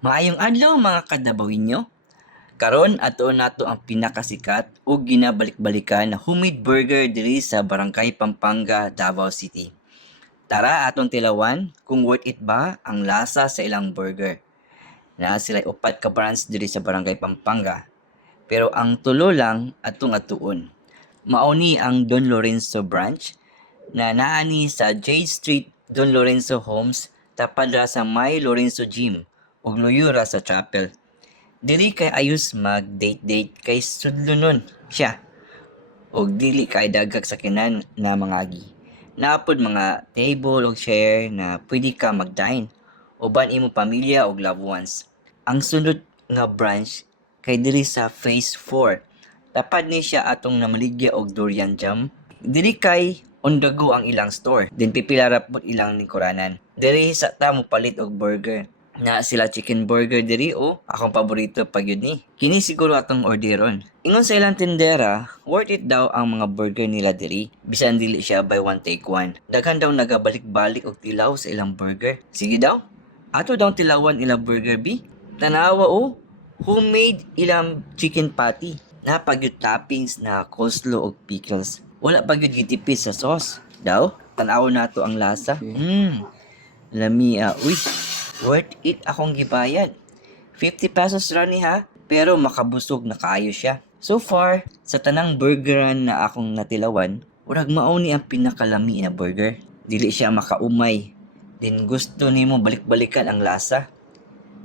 Maayong adlaw mga kadabawinyo. Karon ato nato ang pinakasikat o ginabalik-balikan na homemade burger diri sa Barangay Pampanga, Davao City. Tara aton tilawan kung worth it ba ang lasa sa ilang burger. Na sila upat ka branch diri sa Barangay Pampanga. Pero ang tulo lang atong atuon. Mauni ang Don Lorenzo branch na naani sa Jade Street, Don Lorenzo Homes, tapad ra sa May Lorenzo Gym ug luyo ra sa chapel. Dili kay ayos mag-date-date kay sudlunon siya og dili kay dagag sa kinan na mangagi. Naapod mga table ug chair na pwede ka mag-dine uban imo pamilya ug loved ones. Ang sunod nga branch kay diri sa Phase 4. Tapad ni siya atong namaligya og durian jam. Dili kay on the go ang ilang store. Din pipila ra pod ilang lingkuranan. Diri sa tamo palit og burger. Na sila chicken burger diri o akong paborito pag yun ni. Kini siguro atong orderon. Ingon sa ilang tindera, worth it daw ang mga burger nila diri. Bisan dili siya buy one take one. Daghan daw nagabalik-balik og tilaw sa ilang burger. Sige daw. Ato daw tilawan ilang burger bi. Tanawa o. Homemade ilang chicken patty. Na pagyud toppings na coleslaw og pickles. Wala pagyud gitipis sa sauce. Daw, tanaw nato ang lasa. Lamia, uy. Worth it akong gibayad. 50 pesos ra ni ha, pero makabusog na kaayo siya. So far, sa tanang burgeran na akong natilawan, urag mao ni ang pinakalami na burger. Dili siya makaumay. Din gusto nimo balik-balikan ang lasa.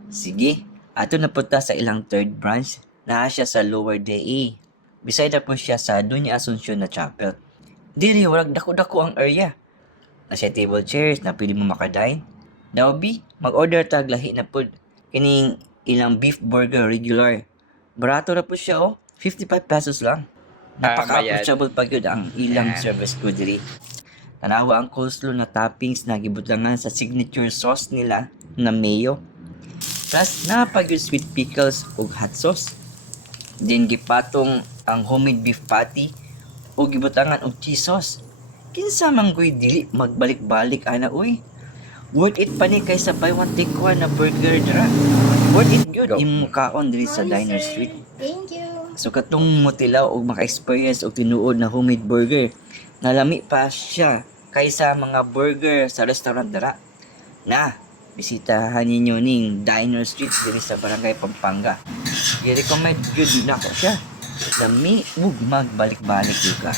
Sige, ato na punta sa ilang third branch. Naa siya sa Lower DE. Beside na po siya sa Dunya Asuncion na chapel. Dili, warag dako-dako ang area. Na siya table chairs na pwede mo makadine. Daw bi, mag-order tag lahi na pod. Kining ilang beef burger regular. Barato na po siya 55 pesos lang. Napaka-approachable pa yun ang ilang service ko diri. Tanawa ang coleslaw na toppings na gibutangan sa signature sauce nila na mayo. Plus, napag sweet pickles ug hot sauce. Then gipatong ang homemade beef patty ug gibutangan og cheese sauce. Kinsa manggoy dili magbalik-balik ana uy. Worth it pa ni kaysa buy one take one na burger dira. Worth it gyud imong kaon diri sa Diner Street. Thank you. So katong motilaw og maka-experience og tinuod na homemade burger, nalami pa siya kaysa mga burger sa restaurant dira. Na, bisitahan ninyo ning Diner Street diri sa Barangay Pampanga. I-recommend gyud nako siya. Lami ug magbalik-balik gyud ka.